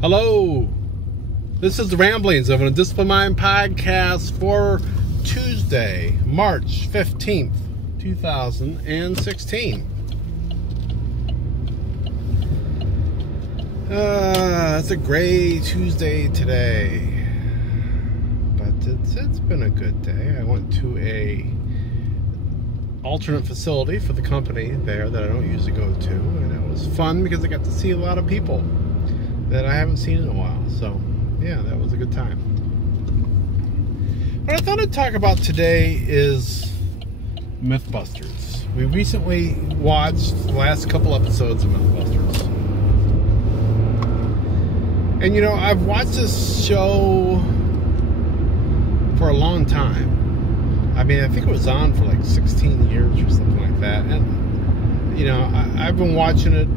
Hello, this is the Ramblings of an Undisciplined Mind podcast for Tuesday, March 15th, 2016. It's a gray Tuesday today, but it's been a good day. I went to a alternate facility for the company there that I don't usually go to, and it was fun because I got to see a lot of people that I haven't seen in a while. So yeah, that was a good time. What I thought I'd talk about today is Mythbusters. We recently watched the last couple episodes of Mythbusters, and you know, I've watched this show for a long time. I mean, I think it was on for like 16 years or something like that, and you know, I've been watching it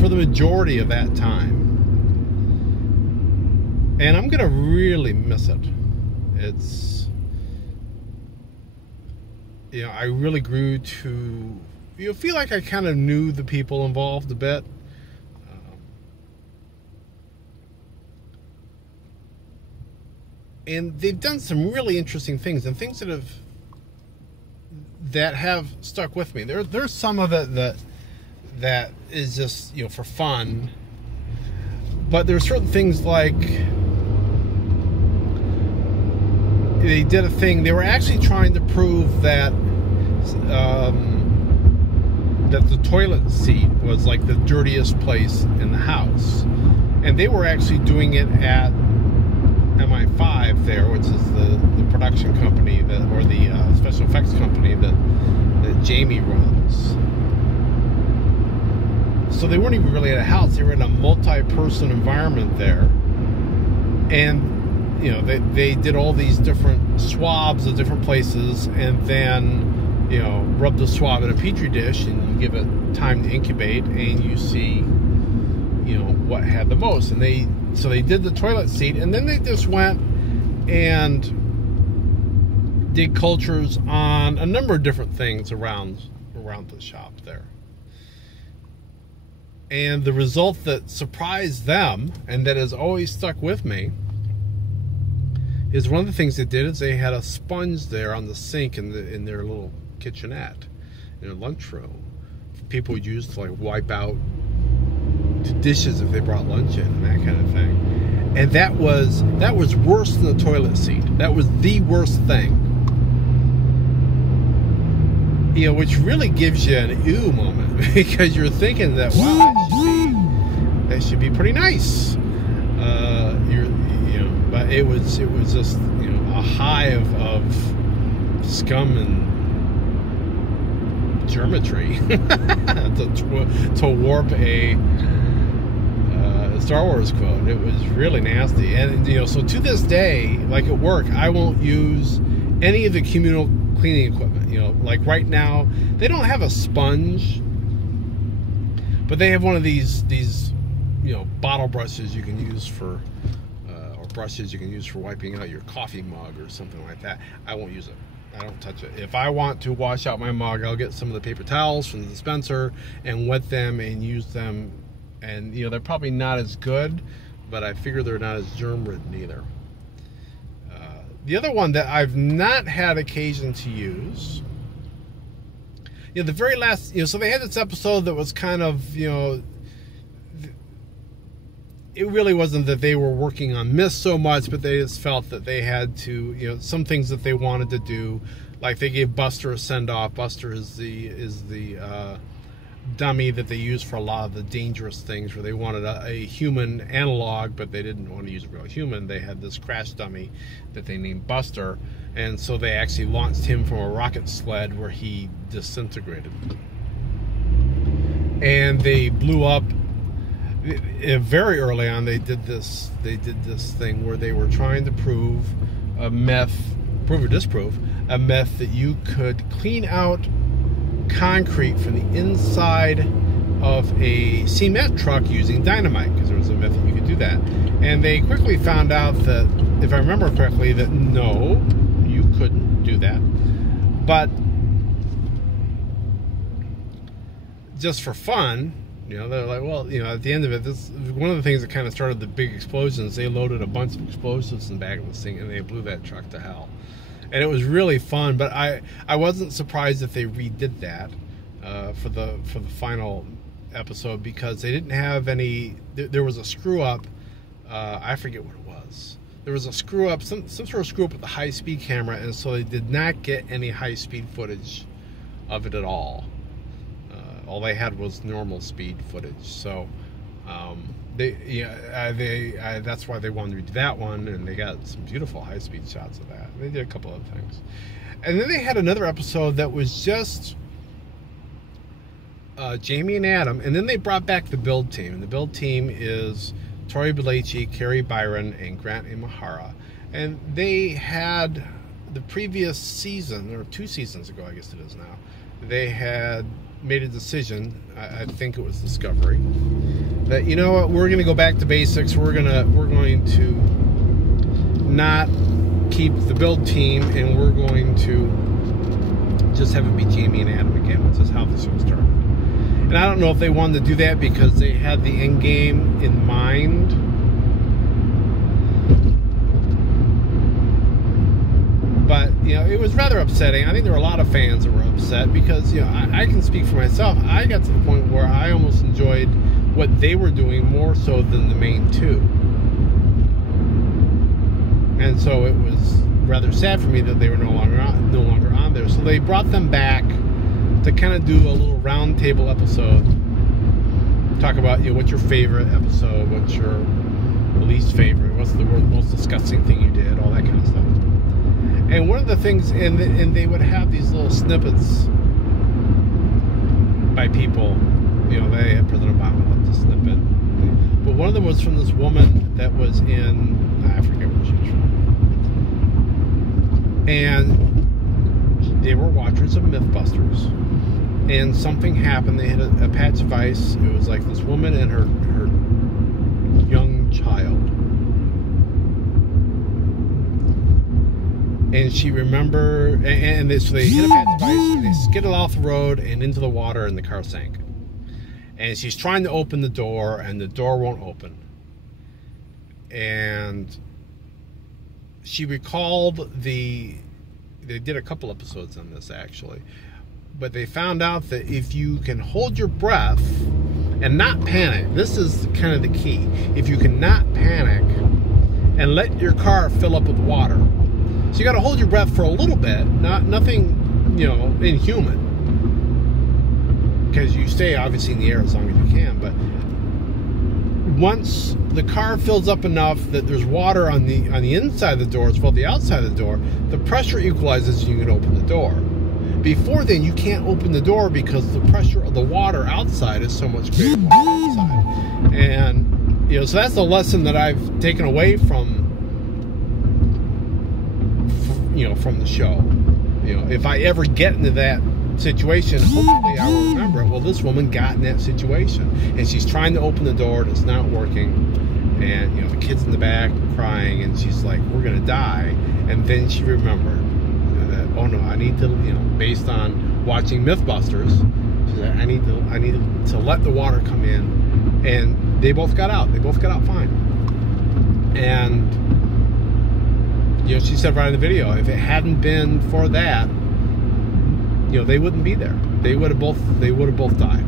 for the majority of that time, and I'm gonna really miss it. It's, you know, I really grew to, you know, feel like I kind of knew the people involved a bit. And they've done some really interesting things, and things that have stuck with me. There's some of it that is just, you know, for fun, but there's certain things like they did a thing. They were actually trying to prove that that the toilet seat was like the dirtiest place in the house, and they were actually doing it at MI5 there, which is the production company that, or the special effects company that Jamie runs. So they weren't even really at a house; they were in a multi-person environment there, and you know, they did all these different swabs of different places, and then, you know, rub the swab in a petri dish, and you give it time to incubate, and you see, you know, what had the most. And they did the toilet seat, and then they just went and did cultures on a number of different things around the shop there. And the result that surprised them, and that has always stuck with me, is one of the things they did is they had a sponge there on the sink in their little kitchenette, in their lunchroom. People would use to like wipe out the dishes if they brought lunch in and that kind of thing. And that was worse than the toilet seat. That was the worst thing. You know, which really gives you an ew moment, because you're thinking that, wow, that should be pretty nice. But it was just, you know, a hive of scum and geometry to warp a Star Wars quote. It was really nasty. And you know, so to this day, like at work, I won't use any of the communal cleaning equipment. You know, like right now, they don't have a sponge, but they have one of these you know, bottle brushes you can use for brushes you can use for wiping out your coffee mug or something like that. I won't use it. I don't touch it. If I want to wash out my mug, I'll get some of the paper towels from the dispenser and wet them and use them. And you know, they're probably not as good, but I figure they're not as germ-ridden either. The other one that I've not had occasion to use, you know, the very last, you know, so they had this episode that was kind of, you know, it really wasn't that they were working on myths so much, but they just felt that they had to, you know, some things that they wanted to do, like they gave Buster a send-off. Buster is the dummy that they use for a lot of the dangerous things, where they wanted a human analog, but they didn't want to use a real human. They had this crash dummy that they named Buster, and so they actually launched him from a rocket sled where he disintegrated. And they blew up. Very early on, they did this thing where they were trying to prove or disprove a myth that you could clean out concrete from the inside of a cement truck using dynamite, because there was a myth that you could do that. And they quickly found out that, if I remember correctly, that no, you couldn't do that. But just for fun, You know, they're like, well, you know, at the end of it, this one of the things that kind of started the big explosions. They loaded a bunch of explosives in the back of this thing, and they blew that truck to hell. And it was really fun. But I wasn't surprised that they redid that for the final episode, because they didn't have any. There was a screw up. I forget what it was. There was a screw up, some sort of screw up with the high speed camera, and so they did not get any high speed footage of it at all. All they had was normal speed footage. So that's why they wanted to do that one, and they got some beautiful high speed shots of that. They did a couple other things, and then they had another episode that was just Jamie and Adam, and then they brought back the build team, and the build team is Tori Belleci, Carrie Byron, and Grant Imahara. And they had the previous season, or 2 seasons ago, I guess it is now, they had made a decision, I think it was Discovery, that, you know what, we're going to go back to basics. We're going to not keep the build team, and we're going to just have it be Jamie and Adam again, which is how the show started. And I don't know if they wanted to do that because they had the end game in mind. But, you know, it was rather upsetting. I think there were a lot of fans that were upset because, you know, I can speak for myself. I got to the point where I almost enjoyed what they were doing more so than the main two. And so it was rather sad for me that they were no longer on there. So they brought them back to kind of do a little round table episode, talk about, you know, what's your favorite episode, what's your least favorite, what's the most disgusting thing you did, all that kind of stuff. And one of the things, and they would have these little snippets by people, you know, they had President Obama left a snippet, but one of them was from this woman that was in, I forget where she was from, and they were watchers of Mythbusters. And something happened. They had a patch of ice. It was like this woman and her young child. And she remembered, so they hit a patch of ice, and they skidded off the road and into the water, and the car sank. And she's trying to open the door, and the door won't open. And she recalled they did a couple episodes on this, actually. But they found out that if you can hold your breath and not panic, this is kind of the key. If you can not panic and let your car fill up with water. So you got to hold your breath for a little bit, nothing, you know, inhuman. Because you stay obviously in the air as long as you can, but once the car fills up enough that there's water on the inside of the door as well as the outside of the door, the pressure equalizes and you can open the door. Before then, you can't open the door because the pressure of the water outside is so much greater than the inside. And, you know, so that's the lesson that I've taken away from the show. You know, if I ever get into that situation, hopefully I will remember it. Well, this woman got in that situation, and she's trying to open the door, and it's not working. And, you know, the kid's in the back crying, and she's like, we're going to die. And then she remembered. Oh no, I need to, you know, based on watching Mythbusters, she's like, I need to let the water come in, and they both got out. They both got out fine. And, you know, she said right in the video, if it hadn't been for that, you know, they wouldn't be there. They would have both died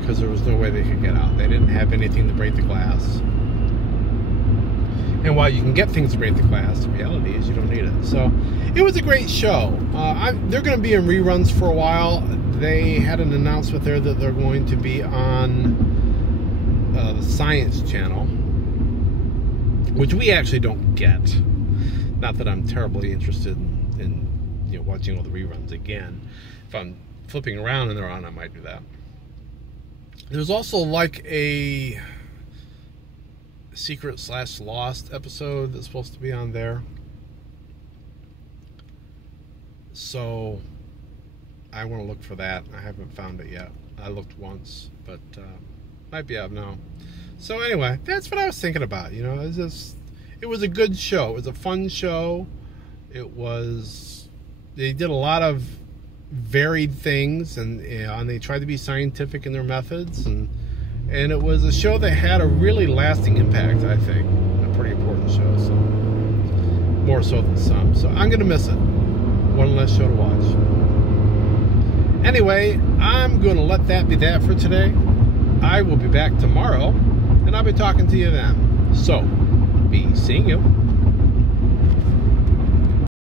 because there was no way they could get out. They didn't have anything to break the glass. And while you can get things to break the glass, the reality is you don't need it. So it was a great show. They're going to be in reruns for a while. They had an announcement there that they're going to be on the Science Channel, which we actually don't get. Not that I'm terribly interested in you know, watching all the reruns again. If I'm flipping around and they're on, I might do that. There's also like a Secret/Lost episode that's supposed to be on there. So I want to look for that. I haven't found it yet. I looked once, but might be out now. So anyway, that's what I was thinking about. You know, it was a good show. It was a fun show. They did a lot of varied things, and they tried to be scientific in their methods, and And it was a show that had a really lasting impact, I think. A pretty important show, so more so than some. So I'm going to miss it. One less show to watch. Anyway, I'm going to let that be that for today. I will be back tomorrow, and I'll be talking to you then. So, be seeing you.